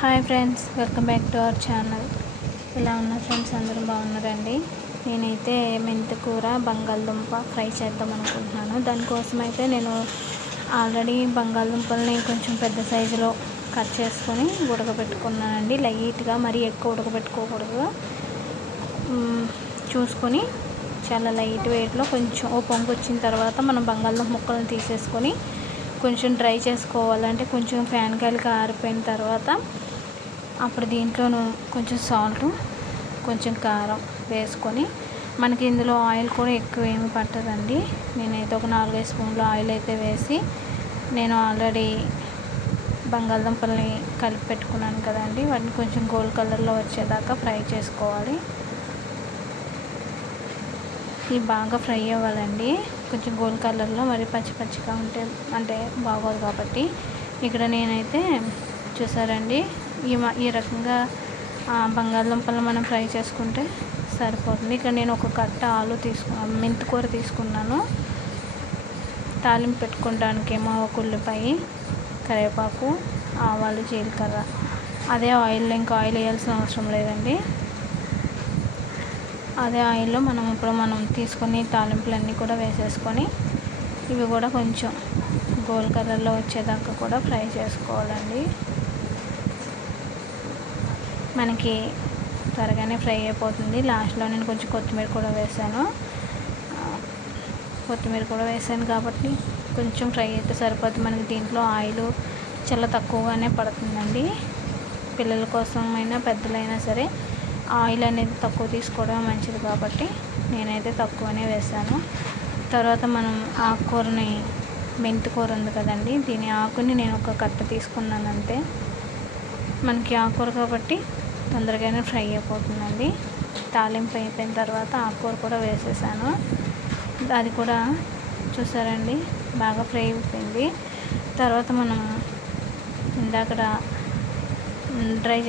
Hi friends welcome back to our channel. ఇలా ఉన్న friends? అందరూ బాగున్నారండి? నేనైతే మెంతి కూర బంగాళదుంప ఫ్రై చేద్దాం అనుకుంటున్నాను. దానికోసం అయితే నేను ఆల్రెడీ బంగాళదుంపల్ని కొంచెం పెద్ద సైజులో కట్ చేసుకొని ఉడకబెట్టుకున్నానండి. లైట్గా మరీ ఎక్కువ ఉడకబెట్టుకోకూడదు. చూసుకొని చాలా లైట్ వెయిట్లో కొంచెం ఓ పొంగు వచ్చిన తర్వాత మనం బంగాళదుంప ముక్కలను తీసేసుకొని కొంచెం డ్రై చేసుకోవాలంటే కొంచెం ఫ్యాన్ గాలికి ఆరిపోయిన తర్వాత అప్పుడు దీంట్లోనూ కొంచెం సాల్ట్ కొంచెం కారం వేసుకొని మనకి ఇందులో ఆయిల్ కూడా ఎక్కువ ఏమి పట్టదండి. నేనైతే ఒక నాలుగైదు స్పూన్లు ఆయిల్ అయితే వేసి నేను ఆల్రెడీ బంగాళదుంపల్ని కలిపి పెట్టుకున్నాను కదండి. వాటిని కొంచెం గోల్డ్ కలర్లో వచ్చేదాకా ఫ్రై చేసుకోవాలి. ఇవి బాగా ఫ్రై అవ్వాలండి. కొంచెం గోల్డ్ కలర్లో మరి పచ్చి పచ్చిగా ఉంటే అంటే బాగోదు కాబట్టి. ఇక్కడ నేనైతే చూసారండి ఈ ఈ రకంగా బంగాళదుంపలను మనం ఫ్రై చేసుకుంటే సరిపోతుంది. ఇక్కడ నేను ఒక కట్ట ఆలు తీసుకు మెంతి కూర తీసుకున్నాను. తాలింపు పెట్టుకోవడానికేమో ఒక ఉల్లిపాయ కరివేపాకు ఆవాలు జీలకర్ర. అదే ఆయిల్ ఇంకా ఆయిల్ వేయాల్సిన అవసరం లేదండి. అదే ఆయిల్లో మనం ఇప్పుడు మనం తీసుకొని తాలింపులన్నీ కూడా వేసేసుకొని ఇవి కూడా కొంచెం గోల్డ్ కలర్లో వచ్చేదాకా కూడా ఫ్రై చేసుకోవాలండి. మనకి త్వరగానే ఫ్రై అయిపోతుంది. లాస్ట్లో నేను కొంచెం కొత్తిమీర కూడా వేసాను. కొత్తిమీర కూడా వేసాను కాబట్టి కొంచెం ఫ్రై అయితే సరిపోతుంది మనకి దీంట్లో ఆయిల్ చాలా తక్కువగానే పడుతుందండి. పిల్లల కోసమైనా పెద్దలైనా సరే ఆయిల్ అనేది తక్కువ తీసుకోవడం మంచిది కాబట్టి నేనైతే తక్కువనే వేసాను. తర్వాత మనం ఆకుకూరని మెంతి కూర ఉంది కదండి దీని ఆకుని నేను ఒక కట్ట తీసుకున్నాను అంతే మనకి ఆకుకూర కాబట్టి తొందరగానే ఫ్రై అయిపోతుందండి. తాలింపు అయిపోయిన తర్వాత ఆకుకూర కూడా వేసేసాను. అది కూడా చూసారండి బాగా ఫ్రై అయిపోయింది. తర్వాత మనం ఇందాక డ్రై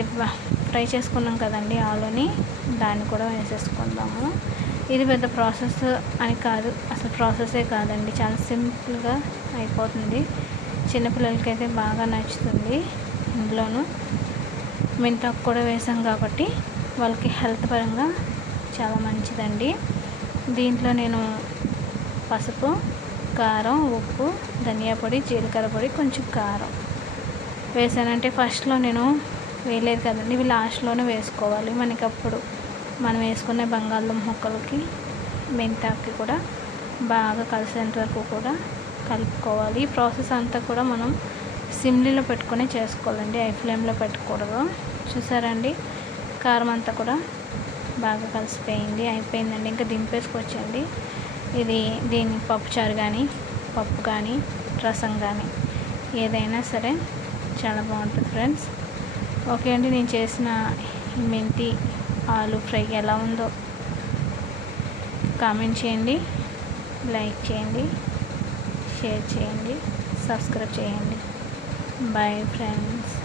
ఫ్రై చేసుకున్నాం కదండి ఆలుని దాన్ని కూడా వేసేసుకుందాము. ఇది పెద్ద ప్రాసెస్ అని కాదు అసలు ప్రాసెసే కాదండి. చాలా సింపుల్గా అయిపోతుంది. చిన్నపిల్లలకైతే బాగా నచ్చుతుంది ఇందులోనూ మెంతాకు కూడా వేసాం కాబట్టి వాళ్ళకి హెల్త్ పరంగా చాలా మంచిదండి. దీంట్లో నేను పసుపు కారం ఉప్పు ధనియా పొడి జీలకర్ర పొడి కొంచెం కారం వేసానంటే ఫస్ట్లో నేను వేయలేదు కదండి ఇవి లాస్ట్లోనే వేసుకోవాలి. మనకి అప్పుడు మనం వేసుకునే బంగాళదుంప ముక్కలకి మెంతాకి కూడా బాగా కలిసేంత వరకు కూడా కలుపుకోవాలి. ఈ ప్రాసెస్ అంతా కూడా మనం సిమ్లీలో పెట్టుకొని చేసుకోవాలండి. ఐ ఫ్లేమ్లో పెట్టకూడదు. చూసారండి? కారం అంతా కూడా బాగా కలిసిపోయింది. అయిపోయిందండి. ఇంకా దింపేసుకొచ్చండి. ఇది దీని పప్పుచారు కానీ పప్పు కానీ రసం కానీ ఏదైనా సరే చాలా బాగుంటుంది ఫ్రెండ్స్. ఓకే అండి. నేను చేసిన మెంతి ఆలు ఫ్రై ఎలా ఉందో కామెంట్ చేయండి. లైక్ చేయండి. షేర్ చేయండి. సబ్స్క్రైబ్ చేయండి. Bye friends